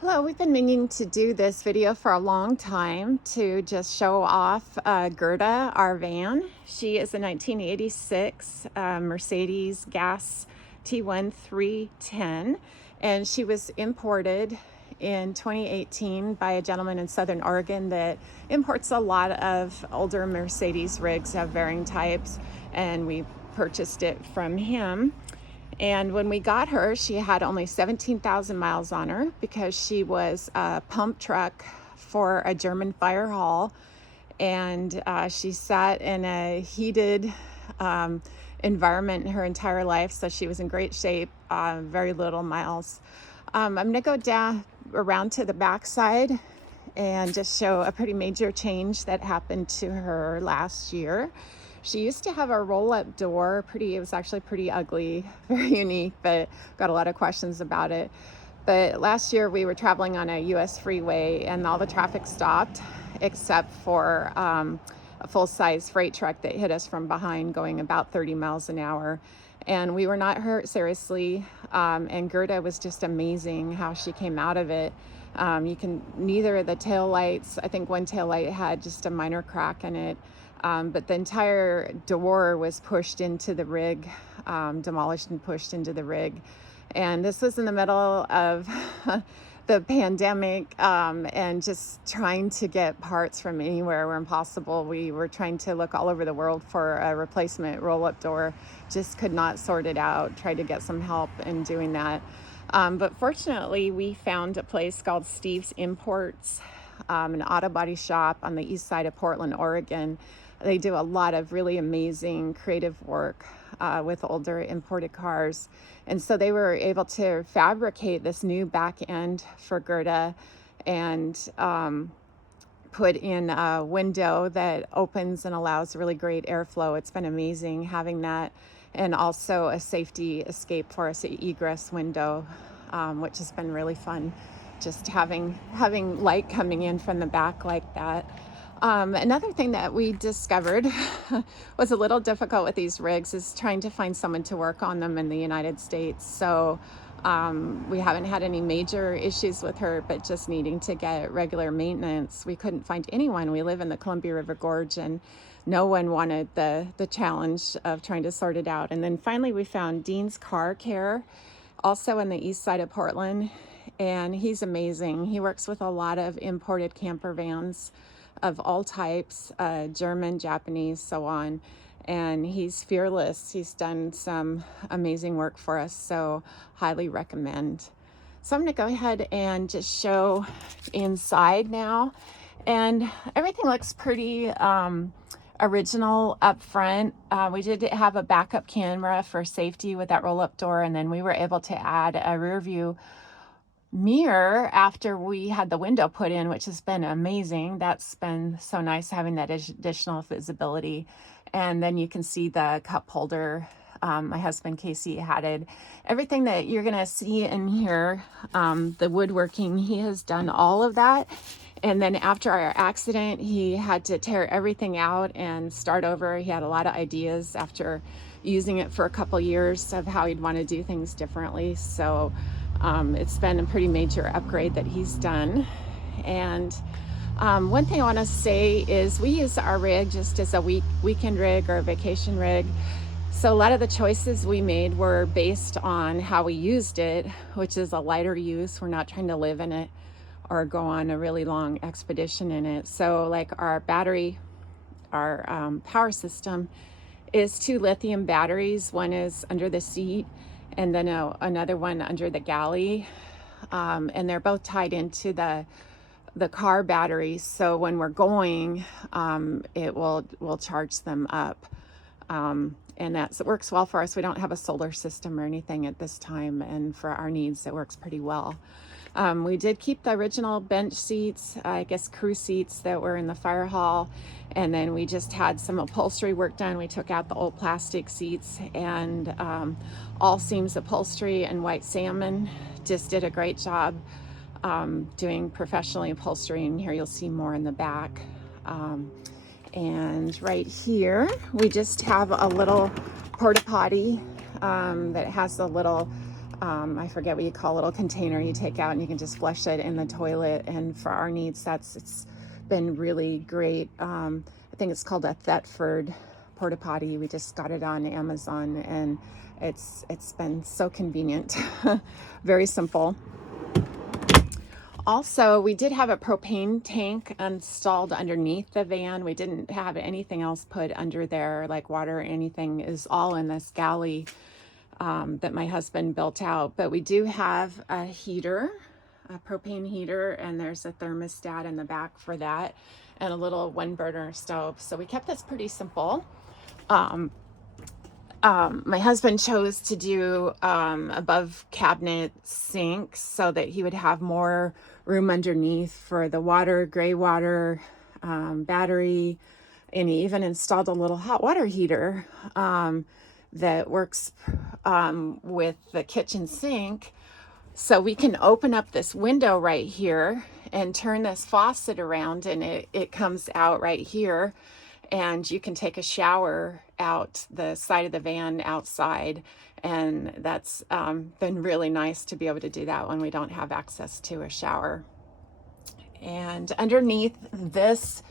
Hello, we've been meaning to do this video for a long time to just show off Gerta, our van. She is a 1986 Mercedes gas T1 310, and she was imported in 2018 by a gentleman in Southern Oregon that imports a lot of older Mercedes rigs of varying types, and we purchased it from him. And when we got her, she had only 17,000 miles on her because she was a pump truck for a German firehall. And she sat in a heated environment her entire life. So she was in great shape, very little miles. I'm going to go down around to the backside and just show a pretty major change that happened to her last year. She used to have a roll-up door. It was actually pretty ugly, very unique, but got a lot of questions about it. But last year we were traveling on a US freeway and all the traffic stopped except for a full-size freight truck that hit us from behind going about 30 miles an hour. And we were not hurt seriously. And Gerta was just amazing how she came out of it. Neither of the tail lights, I think one tail light had just a minor crack in it. But the entire door was pushed into the rig, demolished and pushed into the rig. And this was in the middle of the pandemic, and just trying to get parts from anywhere where possible. We were trying to look all over the world for a replacement roll-up door, just could not sort it out, tried to get some help in doing that. But fortunately, we found a place called Steve's Imports, an auto body shop on the east side of Portland, Oregon. They do a lot of really amazing creative work with older imported cars. And so they were able to fabricate this new back end for Gerta and put in a window that opens and allows really great airflow. It's been amazing having that. And also a safety escape for us, an egress window, which has been really fun. Just having light coming in from the back like that. Another thing that we discovered was a little difficult with these rigs is trying to find someone to work on them in the United States. So we haven't had any major issues with her, but just needing to get regular maintenance. We couldn't find anyone. We live in the Columbia River Gorge and no one wanted the challenge of trying to sort it out. And then finally we found Dean's Car Care, also in the east side of Portland. And he's amazing. He works with a lot of imported camper vans of all types, German, Japanese, so on. And he's fearless. He's done some amazing work for us, so highly recommend. So I'm going to go ahead and just show inside now. And everything looks pretty original up front. We did have a backup camera for safety with that roll-up door, and then we were able to add a rear view mirror after we had the window put in, which has been amazing. That's been so nice having that additional visibility. And then you can see the cup holder. My husband Casey had it. Everything that you're gonna see in here, the woodworking, he has done all of that. And then after our accident, he had to tear everything out and start over. He had a lot of ideas after using it for a couple years of how he'd want to do things differently. So it's been a pretty major upgrade that he's done. And one thing I want to say is we use our rig just as a weekend rig or a vacation rig. So a lot of the choices we made were based on how we used it, which is a lighter use. We're not trying to live in it or go on a really long expedition in it. So like our battery, our power system is 2 lithium batteries. One is under the seat and then another one under the galley. And they're both tied into the car batteries. So when we're going, it will charge them up. And it works well for us. We don't have a solar system or anything at this time. And for our needs, it works pretty well. We did keep the original bench seats, I guess crew seats that were in the fire hall. And then we just had some upholstery work done. We took out the old plastic seats, and All Seams Upholstery and White Salmon just did a great job doing professionally upholstery. And here you'll see more in the back. And right here, we just have a little porta potty that has a little I forget what you call a little container you take out and you can just flush it in the toilet. And for our needs, it's been really great. I think it's called a Thetford porta potty. We just got it on Amazon, and it's been so convenient. Very simple. Also, we did have a propane tank installed underneath the van. We didn't have anything else put under there, like water or anything. Is all in this galley that my husband built out. But we do have a heater, a propane heater, and there's a thermostat in the back for that, and a little one burner stove. So we kept this pretty simple. My husband chose to do above cabinet sinks so that he would have more room underneath for the water, gray water, battery, and he even installed a little hot water heater that works with the kitchen sink. So we can open up this window right here and turn this faucet around, and it comes out right here. And you can take a shower out the side of the van outside. And that's been really nice to be able to do that when we don't have access to a shower. And underneath this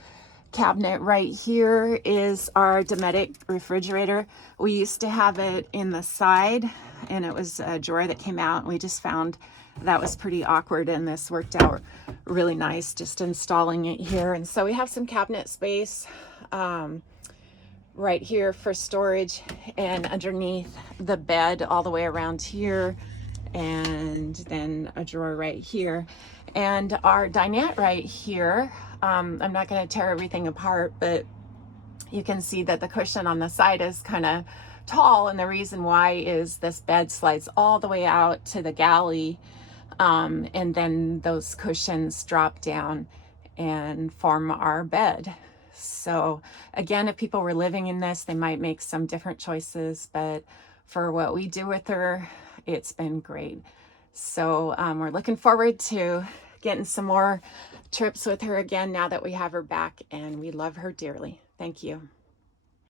cabinet right here is our Dometic refrigerator. We used to have it in the side, and it was a drawer that came out, and we just found that was pretty awkward, and this worked out really nice just installing it here. And so we have some cabinet space right here for storage, and underneath the bed all the way around here, and then a drawer right here. And our dinette right here, I'm not going to tear everything apart, but you can see that the cushion on the side is kind of tall, and the reason why is this bed slides all the way out to the galley, and then those cushions drop down and form our bed. So again, if people were living in this, they might make some different choices, but for what we do with her, it's been great. So we're looking forward to getting some more trips with her again now that we have her back, and we love her dearly. Thank you.